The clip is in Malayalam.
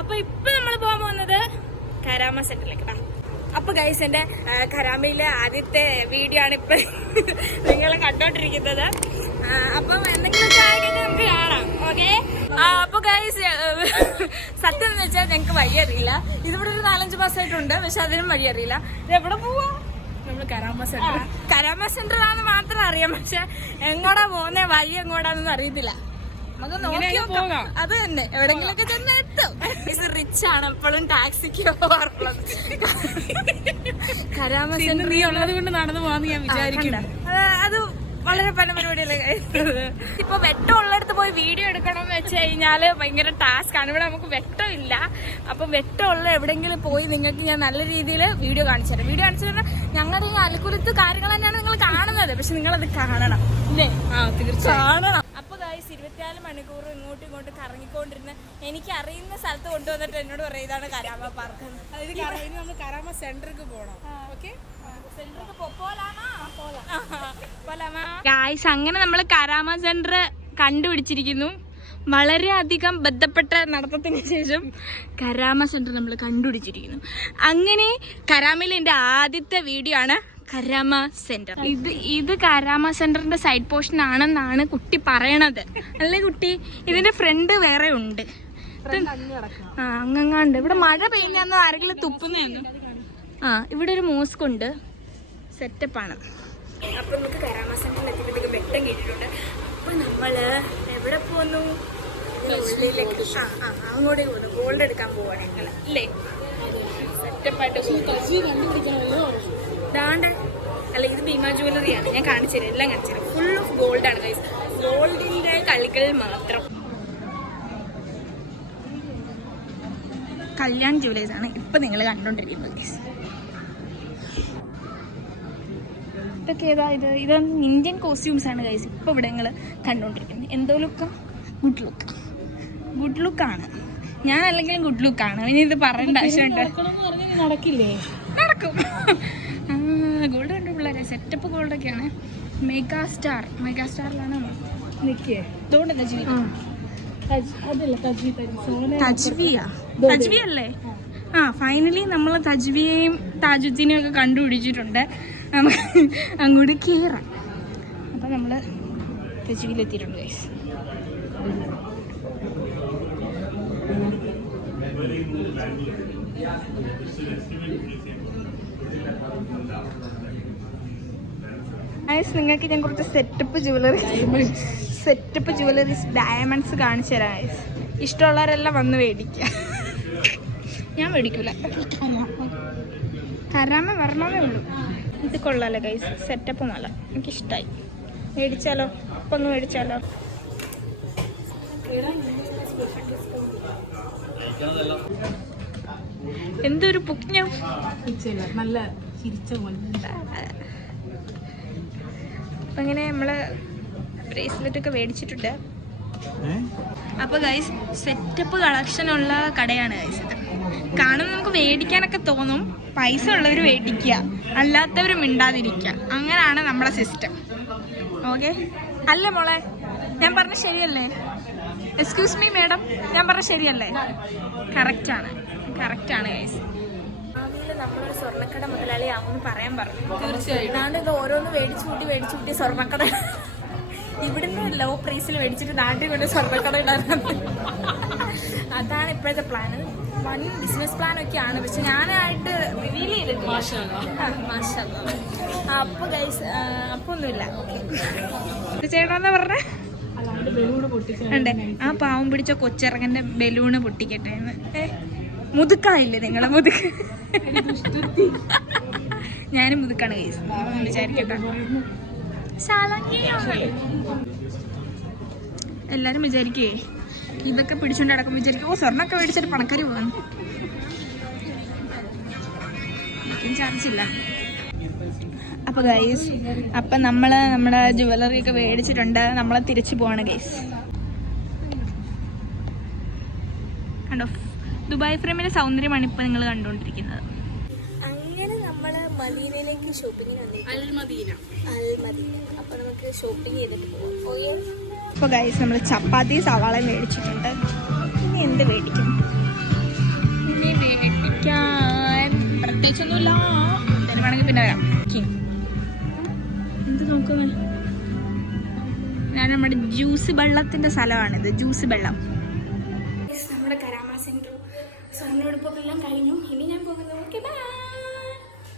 അപ്പൊ ഇപ്പൊ നമ്മൾ പോകാൻ പോകുന്നത് കരാമ സെന്ററിലേക്ക്. അപ്പൊ ഗൈസ് എന്റെ കരാമയിലെ ആദ്യത്തെ വീഡിയോ ആണ് ഇപ്പൊ നിങ്ങൾ കണ്ടോണ്ടിരിക്കുന്നത്. അപ്പൊ എന്തെങ്കിലും നമുക്ക് കാണാം. ഓക്കെ. അപ്പൊ ഗൈസ് സത്യം എന്ന് വെച്ചാൽ ഞങ്ങക്ക് വഴി അറിയില്ല. ഇതിവിടെ ഒരു 4-5 മാസമായിട്ടുണ്ട്, പക്ഷെ അതിനും വഴി അറിയില്ല. എവിടെ പോവാ? നമ്മള് കരാമ സെന്റർ ആണെന്ന് മാത്രം അറിയാം, പക്ഷെ എങ്ങോട്ടാ പോകുന്ന വഴി എങ്ങോട്ടാന്നൊന്നും അറിയത്തില്ല. നമുക്ക് നോക്കി പോകാം. അത് തന്നെ, എവിടെങ്കിലൊക്കെ ചെന്ന് എത്തും. ഇത് റിച്ച് ആണ്, എപ്പോഴും ടാക്സിക്ക് പോകാറുള്ളത്. കരാമ സെന്റർ നീ ഉള്ളത് കൊണ്ട് നടന്നു പോവാന്ന് ഞാൻ വിചാരിക്കണ്ട. അത് വളരെ പല പരിപാടിയല്ലേ കഴിക്കുന്നത്. ഇപ്പൊ വെട്ടം ഉള്ളിടത്ത് പോയി വീഡിയോ എടുക്കണം എന്ന് വെച്ച് കഴിഞ്ഞാല് ഭയങ്കര ടാസ്ക് ആണ്. ഇവിടെ നമുക്ക് വെട്ടമില്ല. അപ്പൊ വെട്ടമുള്ള എവിടെയെങ്കിലും പോയി നിങ്ങൾക്ക് ഞാൻ നല്ല രീതിയിൽ വീഡിയോ കാണിച്ചു തരാം. വീഡിയോ കാണിച്ചു തരാം. ഞങ്ങളുടെ ഈ അൽക്കുലത്ത് കാര്യങ്ങൾ തന്നെയാണ് നിങ്ങൾ കാണുന്നത്, പക്ഷെ നിങ്ങളത് കാണണം ഇല്ലേ? തീർച്ചയായും കാണണം. അപ്പൊ ഗൈസ് 24 മണിക്കൂർ ഇങ്ങോട്ടും ഇങ്ങോട്ടും കറങ്ങിക്കൊണ്ടിരുന്ന് എനിക്ക് അറിയുന്ന സ്ഥലത്ത് കൊണ്ടുവന്നിട്ട് എന്നോട് പറയും ഇതാണ് കരാമ പാർക്ക്. അതായത് നമ്മൾ കരാമ സെന്ററിലേക്ക് പോകണം. ഓക്കെ, ഗായ്സ് അങ്ങനെ നമ്മൾ കരാമ സെന്റർ കണ്ടുപിടിച്ചിരിക്കുന്നു. വളരെയധികം ബന്ധപ്പെട്ട നടത്തത്തിന് ശേഷം കരാമ സെന്റർ നമ്മൾ കണ്ടുപിടിച്ചിരിക്കുന്നു. അങ്ങനെ കരാമയിൽ എൻ്റെ ആദ്യത്തെ വീഡിയോ ആണ് കരാമ സെന്റർ. ഇത് കരാമ സെന്ററിന്റെ സൈഡ് പോർഷൻ ആണെന്നാണ് കുട്ടി പറയണത്. അല്ലേ കുട്ടി? ഇതിന്റെ ഫ്രണ്ട് വേറെ ഉണ്ട്. അങ്ങങ്ങാണ്ട് ഇവിടെ മഴ പെയ്യുന്ന ആരെങ്കിലും തുപ്പുന്നു. ഇവിടെ ഒരു മോസ്ക് ഉണ്ട്. സെറ്റപ്പാണ്. അപ്പൊ നമുക്ക് കരാമ സെന്ററിൽ എത്തിയപ്പോഴത്തേക്ക് വെട്ടം കിട്ടിയിട്ടുണ്ട്. അപ്പൊ നമ്മള് എവിടെ പോന്നു? അങ്ങോട്ടേ പോകുന്നു. ഗോൾഡ് എടുക്കാൻ പോവാണ് ഞങ്ങൾ അല്ലേ? സെറ്റപ്പായിട്ട് ഇതാണ്ട്. അല്ല, ഇത് ഭീമ ജ്വല്ലറിയാണ്. ഞാൻ കാണിച്ചു തരാം, എല്ലാം കാണിച്ചു തരാം. ഫുൾ ഓഫ് ഗോൾഡ് ആണ് ഗൈസ്. ഗോൾഡിന്റെ കളികൾ മാത്രം. കല്യാൺ ജ്വല്ലേഴ്സ് ആണ് ഇപ്പൊ നിങ്ങൾ കണ്ടോണ്ടിരിക്കുന്നത് ഗൈസ്. ഇതൊക്കെ ഏതാ? ഇത് ഇന്ത്യൻ കോസ്റ്റ്യൂംസ് ആണ് ഗൈസ് ഇപ്പൊ ഇവിടെ നിങ്ങൾ കണ്ടോണ്ടിരിക്കുന്നത്. എന്തോ ലുക്കാ? ഗുഡ് ലുക്കാണ്. ഞാൻ അല്ലെങ്കിലും ഗുഡ് ലുക്കാണ്. ഇനി ഇത് പറയേണ്ട ആവശ്യമുണ്ട്? നടക്കും. ഗോൾഡ് കണ്ടു പിള്ളേരെ. സെറ്റപ്പ് ഗോൾഡൊക്കെയാണ്. മെഗാസ്റ്റാറിലാണ് തജ്വി അല്ലേ? ഫൈനലി നമ്മൾ തജ്വിയെയും താജുദ്ദീനെയും ഒക്കെ കണ്ടുപിടിച്ചിട്ടുണ്ട്. അങ്ങോട്ട് കയറാം. അപ്പൊ നമ്മള് തജ്വിയിലെത്തിയിട്ടുണ്ട് ഗൈസ്. നിങ്ങൾക്ക് ഞാൻ കുറച്ച് സെറ്റപ്പ് ജുവലറീസ് ഡയമണ്ട്സ് കാണിച്ചു തരാം ഗൈസ്. ഇഷ്ടമുള്ളവരെല്ലാം വന്ന് മേടിക്കുക. ഞാൻ മേടിക്കൂല. കരാമ വരണമേ ഉള്ളൂ. ഇത് കൊള്ളാലോ ഗൈസ്. സെറ്റപ്പ് നല്ല എനിക്കിഷ്ടായി. മേടിച്ചാലോ? ഇപ്പൊ ഒന്ന് മേടിച്ചാലോ? എന്തൊരു പുക്ഞ്ഞം. നല്ല ചിരിച്ച പോലെ. അപ്പൊ ഇങ്ങനെ നമ്മള് ബ്രേസ്ലെറ്റ് ഒക്കെ മേടിച്ചിട്ടുണ്ട്. അപ്പൊ ഗൈസ് സെറ്റപ്പ് കളക്ഷൻ ഉള്ള കടയാണ് ഗൈസ് ഇത്. കാണുമ്പോൾ നമുക്ക് മേടിക്കാനൊക്കെ തോന്നും. പൈസ ഉള്ളവർ മേടിക്കുക, അല്ലാത്തവർ മിണ്ടാതിരിക്കുക. അങ്ങനെയാണ് നമ്മുടെ സിസ്റ്റം. ഓക്കെ അല്ലേ മോളെ? ഞാൻ പറഞ്ഞ ശരിയല്ലേ? എക്സ്ക്യൂസ് മീ മാഡം, ഞാൻ പറഞ്ഞ ശരിയല്ലേ? കറക്റ്റാണ് ഗൈസ്. ഭാവിയിൽ നമ്മളൊരു സ്വർണ്ണക്കട മുതലാളി ആവുമെന്ന് പറയാൻ പറഞ്ഞു. തീർച്ചയായിട്ടും. ഇത് ഓരോന്ന് മേടിച്ചു കൂട്ടി സ്വർണ്ണക്കട ഇവിടുന്ന് ലോ പ്രൈസിൽ മേടിച്ചിട്ട് നാട്ടിൽ കൊണ്ട് സ്വർണ്ണക്കട ഇടാറുണ്ട്. അതാണ് ഇപ്പോഴത്തെ പ്ലാന്. വൺ ബിസിനസ് പ്ലാൻ ഒക്കെയാണ്, പക്ഷെ ഞാനായിട്ട് റിവീൽ ചെയ്തിട്ടില്ല. അപ്പൊ ഗൈസ് അപ്പൊ ഒന്നുമില്ല. ഓക്കെ ചെയ്യണമെന്നാ പറഞ്ഞേ? ആ പാവം പിടിച്ച കൊച്ചിറങ്ങന്റെ ബലൂണ് പൊട്ടിക്കട്ടെ. മുതുക്കായില്ലേ നിങ്ങളെ? മുതുക്ക് ഞാനും മുതുക്കാണ് ഗൈസ്, വിചാരിക്കട്ടെ. എല്ലാരും വിചാരിക്കേ ഇതൊക്കെ പിടിച്ചോണ്ട് നടക്കും. വിചാരിക്കും ഓ സ്വർണ്ണൊക്കെ മേടിച്ചിട്ട് പണക്കാരി പോകാൻ. എനിക്കും ചാൻസില്ല. അപ്പൊ ഗൈസ് അപ്പൊ നമ്മള് നമ്മുടെ ജുവലറി ഒക്കെ മേടിച്ചിട്ടുണ്ട്. നമ്മളെ തിരിച്ചു പോവാണ് ഗൈസ്. കണ്ടോ, ദുബായ് ഫ്രെയിമിലെ സൗന്ദര്യമാണ് ഇപ്പൊ നിങ്ങൾ കണ്ടുകൊണ്ടിരിക്കുന്നത്. അങ്ങനെ നമ്മള് മദീനയിലേക്ക് ഷോപ്പിങ്ങിന് അൽമദീന. അപ്പൊ നമുക്ക് ഷോപ്പിംഗ് ചെയ്തിട്ട് പോകാം. അപ്പൊ ഗൈസ് നമ്മള് ചപ്പാത്തി സവാള മേടിച്ചിട്ടുണ്ട്. ഇനി എന്ത് മേടിക്കും? കഴിച്ചൊന്നുമില്ല. എന്തായാലും വേണമെങ്കിൽ പിന്നെ വരാം. എന്ത് നോക്കുന്നത്? ഞാൻ നമ്മുടെ ജ്യൂസ് വെള്ളത്തിന്റെ സ്ഥലമാണിത്. ജ്യൂസ് വെള്ളം. നമ്മുടെ കരാമ സെന്റർ സ്വർണ്ണ ഉടുപ്പൊക്കെ എല്ലാം കഴിഞ്ഞു. ഇനി ഞാൻ പോകുന്നു. Okay bye.